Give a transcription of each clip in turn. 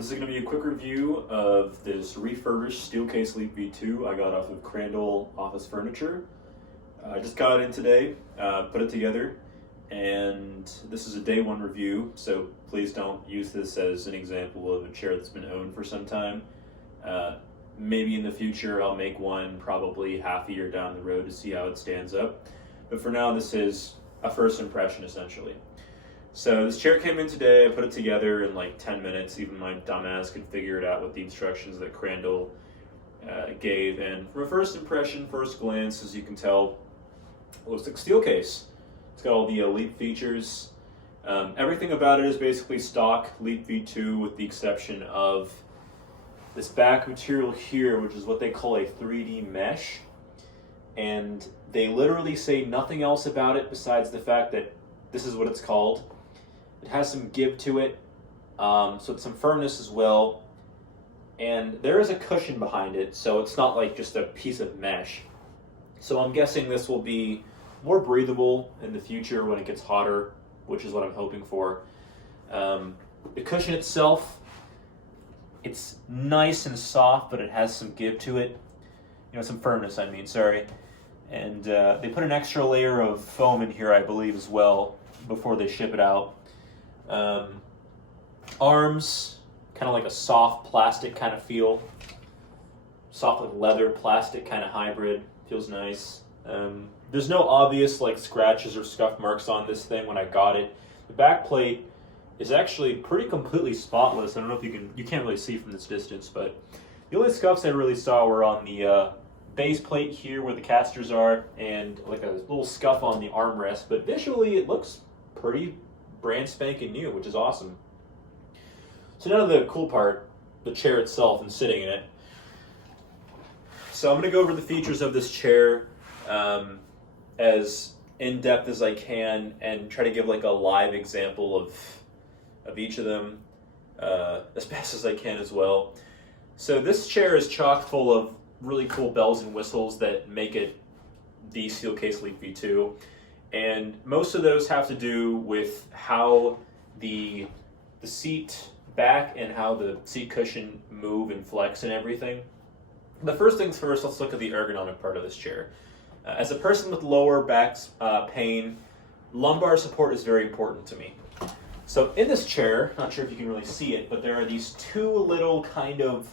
This is going to be a quick review of this refurbished Steelcase Leap V2 I got off of Crandall Office Furniture. I just got it in today, put it together, and this is a day one review, so please don't use this as an example of a chair that's been owned for some time. Maybe in the future I'll make one probably half a year down the road to see how it stands up, but for now this is a first impression essentially. So this chair came in today, I put it together in like 10 minutes, even my dumbass could figure it out with the instructions that Crandall gave, and from a first impression, first glance, as you can tell, it looks like Steelcase. It's got all the Leap features. Everything about it is basically stock Leap V2 with the exception of this back material here, which is what they call a 3D mesh, and they literally say nothing else about it besides the fact that this is what it's called. It has some give to it, so it's some firmness as well, and there is a cushion behind it, so it's not like just a piece of mesh. So I'm guessing this will be more breathable in the future when it gets hotter, which is what I'm hoping for. The cushion itself, it's nice and soft, but it has some give to it. You know, some firmness, I mean, sorry. And they put an extra layer of foam in here, I believe, as well, before they ship it out. Arms, kind of like a soft plastic kind of feel. Soft like leather, plastic kind of hybrid. Feels nice. There's no obvious like scratches or scuff marks on this thing when I got it. The back plate is actually pretty completely spotless. I don't know if you can't really see from this distance, but the only scuffs I really saw were on the base plate here where the casters are, and like a little scuff on the armrest, but visually it looks pretty brand spanking new, which is awesome. So now the cool part, the chair itself and sitting in it. So I'm going to go over the features of this chair as in-depth as I can and try to give like a live example of each of them as best as I can as well. So this chair is chock full of really cool bells and whistles that make it the Steelcase Leap V2, and most of those have to do with how the seat back and how the seat cushion move and flex and everything. But first things first, let's look at the ergonomic part of this chair. As a person with lower back pain, lumbar support is very important to me. So in this chair, not sure if you can really see it, but there are these two little kind of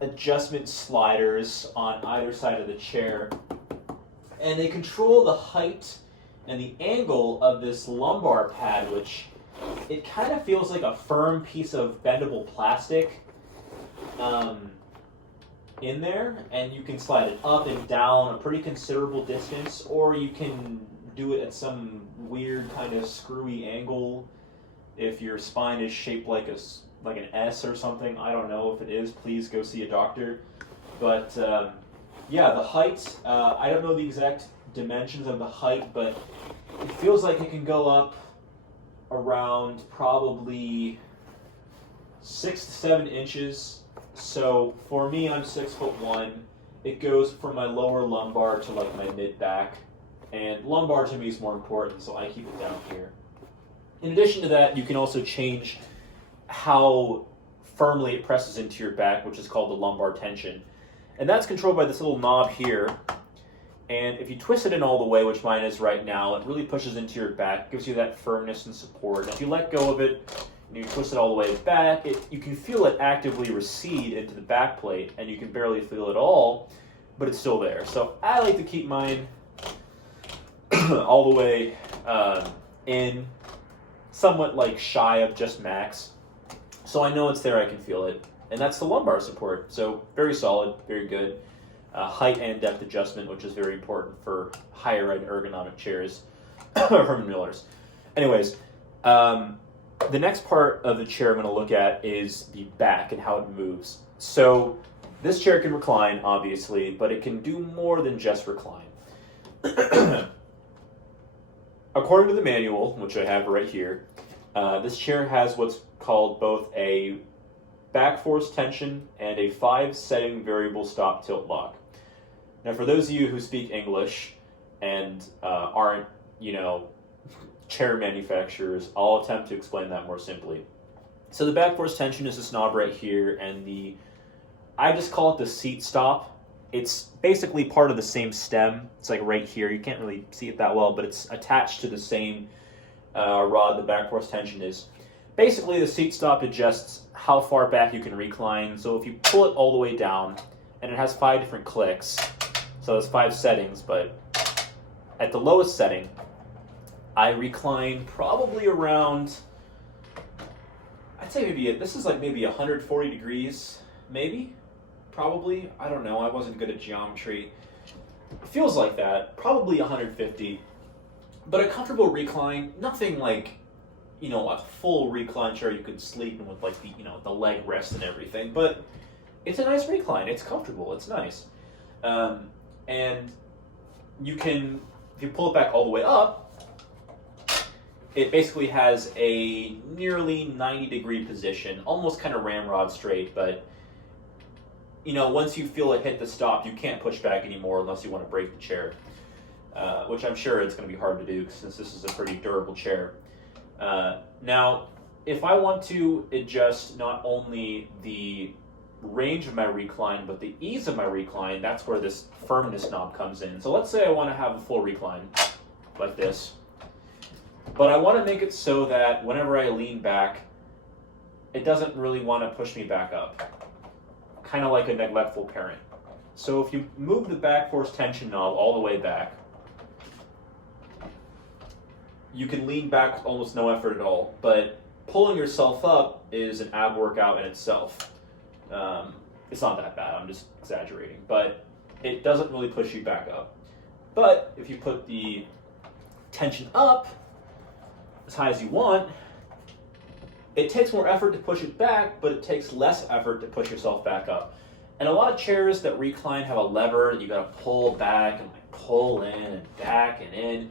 adjustment sliders on either side of the chair, and they control the height and the angle of this lumbar pad, which it kind of feels like a firm piece of bendable plastic in there, and you can slide it up and down a pretty considerable distance, or you can do it at some weird kind of screwy angle if your spine is shaped like an S or something. I don't know if it is. Please go see a doctor. But yeah, the height, I don't know the exact dimensions of the height, but it feels like it can go up around probably 6 to 7 inches. So for me, I'm 6'1". It goes from my lower lumbar to like my mid back, and lumbar to me is more important, so I keep it down here. In addition to that, you can also change how firmly it presses into your back, which is called the lumbar tension. And that's controlled by this little knob here. And if you twist it in all the way, which mine is right now, it really pushes into your back, gives you that firmness and support. And if you let go of it and you twist it all the way back, you can feel it actively recede into the back plate, and you can barely feel it all, but it's still there. So I like to keep mine all the way in, somewhat like shy of just max. So I know it's there, I can feel it. And that's the lumbar support. So very solid, very good. Height and depth adjustment, which is very important for higher end ergonomic chairs. Herman Miller's. Anyways, the next part of the chair I'm going to look at is the back and how it moves. So this chair can recline, obviously, but it can do more than just recline. According to the manual, which I have right here, this chair has what's called both a back force tension and a 5-setting variable stop tilt lock. Now, for those of you who speak English and aren't, chair manufacturers, I'll attempt to explain that more simply. So the back force tension is this knob right here, and I just call it the seat stop. It's basically part of the same stem. It's like right here. You can't really see it that well, but it's attached to the same rod the back force tension is. Basically, the seat stop adjusts how far back you can recline. So if you pull it all the way down, and it has 5 different clicks, so there's 5 settings, but at the lowest setting, I recline probably around, I'd say this is like maybe 140 degrees, maybe, probably. I don't know, I wasn't good at geometry. It feels like that, probably 150. But a comfortable recline, nothing like, a full recline chair you could sleep in with like the leg rest and everything, but it's a nice recline. It's comfortable. It's nice. And you can, if you pull it back all the way up, it basically has a nearly 90-degree position, almost kind of ramrod straight, but once you feel it hit the stop, you can't push back anymore unless you want to break the chair, which I'm sure it's going to be hard to do since this is a pretty durable chair. Now, if I want to adjust not only the range of my recline, but the ease of my recline, that's where this firmness knob comes in. So let's say I want to have a full recline, like this. But I want to make it so that whenever I lean back, it doesn't really want to push me back up. Kind of like a neglectful parent. So if you move the back force tension knob all the way back, you can lean back with almost no effort at all, but pulling yourself up is an ab workout in itself. It's not that bad, I'm just exaggerating, but it doesn't really push you back up. But if you put the tension up as high as you want, it takes more effort to push it back, but it takes less effort to push yourself back up. And a lot of chairs that recline have a lever that you gotta pull back and pull in and back and in.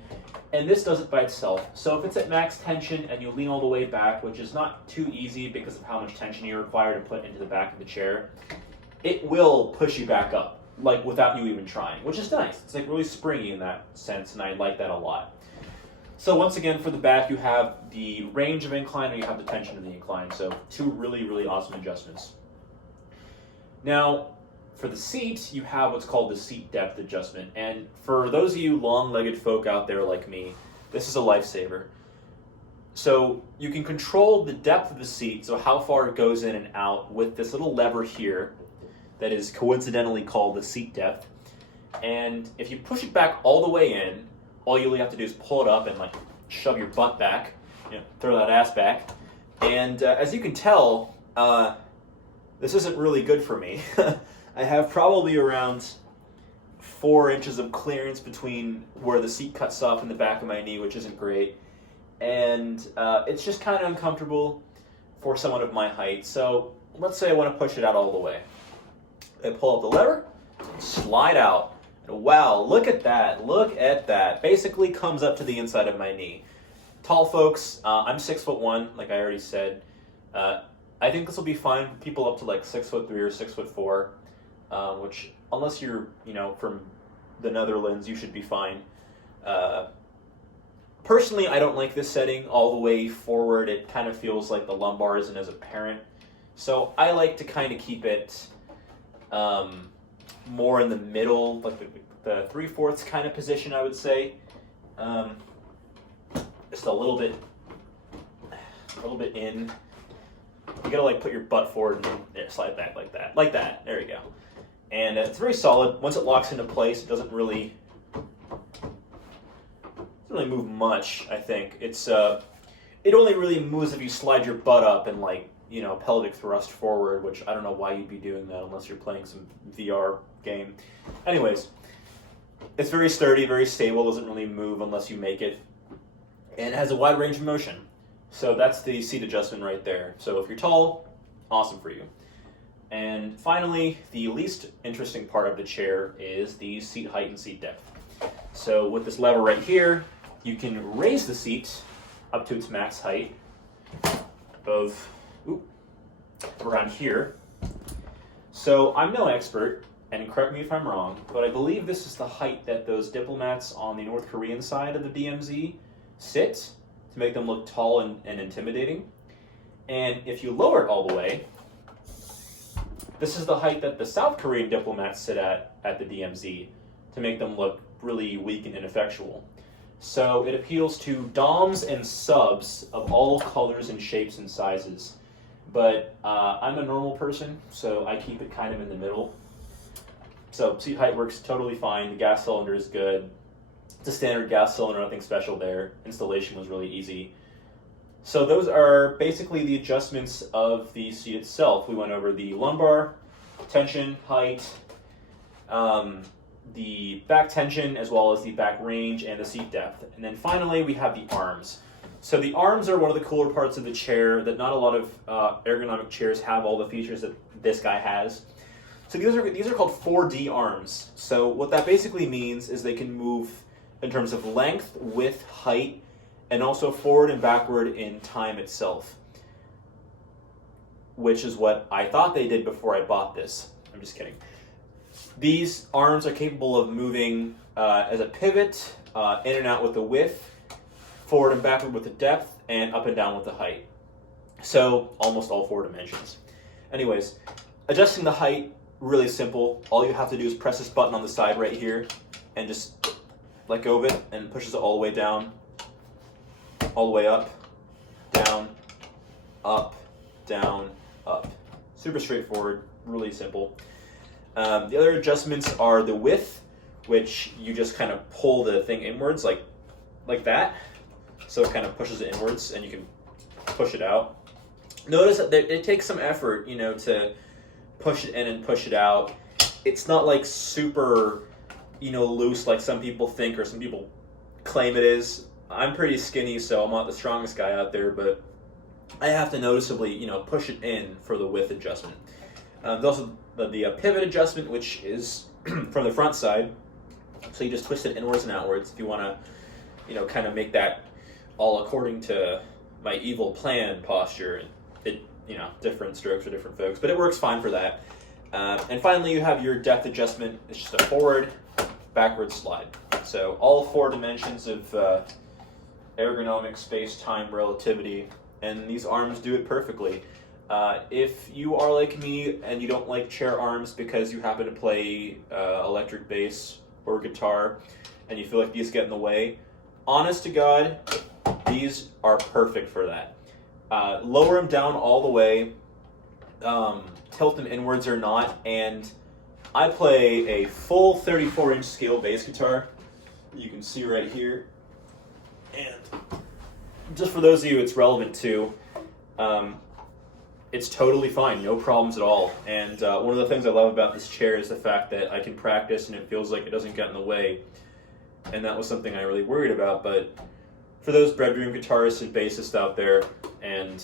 And this does it by itself. So if it's at max tension and you lean all the way back, which is not too easy because of how much tension you require to put into the back of the chair, it will push you back up, like without you even trying, which is nice. It's like really springy in that sense, and I like that a lot. So once again, for the back, you have the range of incline and you have the tension of the incline. So 2 really, really awesome adjustments. Now, for the seat, you have what's called the seat depth adjustment. And for those of you long-legged folk out there like me, this is a lifesaver. So you can control the depth of the seat, so how far it goes in and out, with this little lever here that is coincidentally called the seat depth. And if you push it back all the way in, all you really have to do is pull it up and like shove your butt back, throw that ass back. And as you can tell, this isn't really good for me. I have probably around 4 inches of clearance between where the seat cuts off in the back of my knee, which isn't great. And it's just kind of uncomfortable for someone of my height. So let's say I want to push it out all the way. I pull up the lever, slide out. And wow, look at that, look at that. Basically comes up to the inside of my knee. Tall folks, I'm 6'1", like I already said. I think this will be fine for people up to like 6'3" or 6'4", which unless you're, from the Netherlands, you should be fine. Personally, I don't like this setting all the way forward. It kind of feels like the lumbar isn't as apparent. So I like to kind of keep it more in the middle, like the 3/4 kind of position, I would say. Just a little bit in. You gotta like put your butt forward and then slide back like that. There you go. And it's very solid. Once it locks into place, it doesn't really move much. I think it's it only really moves if you slide your butt up and like pelvic thrust forward, which I don't know why you'd be doing that unless you're playing some VR game. Anyways, it's very sturdy, very stable. Doesn't really move unless you make it, and it has a wide range of motion. So that's the seat adjustment right there. So if you're tall, awesome for you. And finally, the least interesting part of the chair is the seat height and seat depth. So with this lever right here, you can raise the seat up to its max height of around here. So I'm no expert, and correct me if I'm wrong, but I believe this is the height that those diplomats on the North Korean side of the DMZ sit to make them look tall and intimidating. And if you lower it all the way, this is the height that the South Korean diplomats sit at the DMZ to make them look really weak and ineffectual. So it appeals to doms and subs of all colors and shapes and sizes. But I'm a normal person, so I keep it kind of in the middle. So seat height works totally fine. The gas cylinder is good. It's a standard gas cylinder, nothing special there. Installation was really easy. So those are basically the adjustments of the seat itself. We went over the lumbar tension, height, the back tension, as well as the back range and the seat depth. And then finally, we have the arms. So the arms are one of the cooler parts of the chair that not a lot of ergonomic chairs have all the features that this guy has. So these are called 4D arms. So what that basically means is they can move in terms of length, width, height, and also forward and backward in time itself, which is what I thought they did before I bought this. I'm just kidding. These arms are capable of moving as a pivot, in and out with the width, forward and backward with the depth, and up and down with the height. So almost all 4 dimensions. Anyways, adjusting the height, really simple. All you have to do is press this button on the side right here and just let go of it, and it pushes it all the way down, all the way up, down, up, down, up. Super straightforward, really simple. The other adjustments are the width, which you just kind of pull the thing inwards like that. So it kind of pushes it inwards and you can push it out. Notice that it takes some effort, to push it in and push it out. It's not like super, loose like some people think or some people claim it is. I'm pretty skinny, so I'm not the strongest guy out there, but I have to noticeably, push it in for the width adjustment. There's also the pivot adjustment, which is from the front side. So you just twist it inwards and outwards if you want to, kind of make that all according to my evil plan posture. It, different strokes for different folks, but it works fine for that. And finally, you have your depth adjustment. It's just a forward, backward slide. So all 4 dimensions of ergonomic, space-time, relativity, and these arms do it perfectly. If you are like me and you don't like chair arms because you happen to play electric bass or guitar and you feel like these get in the way, honest to God, these are perfect for that. Lower them down all the way, tilt them inwards or not, and I play a full 34-inch scale bass guitar. You can see right here. And just for those of you it's relevant to, it's totally fine, no problems at all. And one of the things I love about this chair is the fact that I can practice and it feels like it doesn't get in the way. And that was something I really worried about, but for those bedroom guitarists and bassists out there, and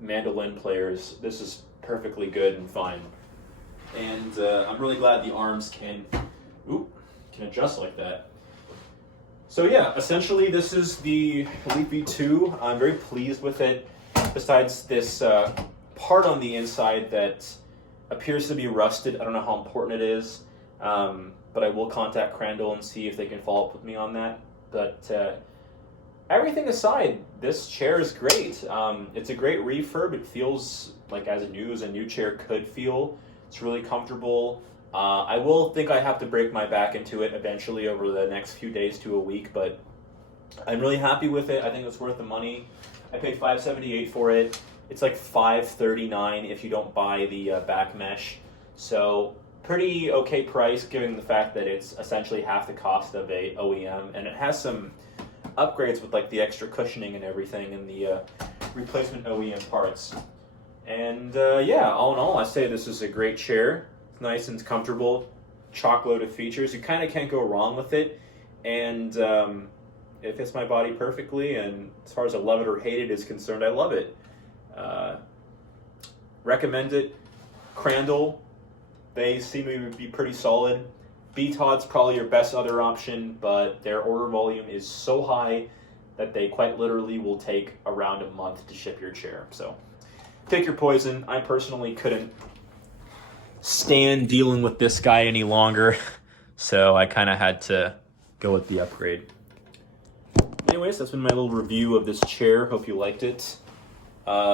mandolin players, this is perfectly good and fine. And I'm really glad the arms can adjust like that. So yeah, essentially this is the Leap V2. I'm very pleased with it. Besides this part on the inside that appears to be rusted, I don't know how important it is, but I will contact Crandall and see if they can follow up with me on that. But everything aside, this chair is great. It's a great refurb. It feels like as new as a new chair could feel. It's really comfortable. I will think I have to break my back into it eventually over the next few days to a week, but I'm really happy with it. I think it's worth the money. I paid $578 for it. It's like $539 if you don't buy the back mesh. So pretty okay price given the fact that it's essentially half the cost of a OEM, and it has some upgrades with like the extra cushioning and everything and the replacement OEM parts. And yeah, all in all, I say this is a great chair. It's nice and comfortable, chock-load of features. You kind of can't go wrong with it, and it fits my body perfectly, and as far as I love it or hate it is concerned, I love it. Recommend it. Crandall, they seem to be pretty solid. BTOD's probably your best other option, but their order volume is so high that they quite literally will take around a month to ship your chair. So pick your poison. I personally couldn't stand dealing with this guy any longer, so I kind of had to go with the upgrade. Anyways, that's been my little review of this chair. Hope you liked it.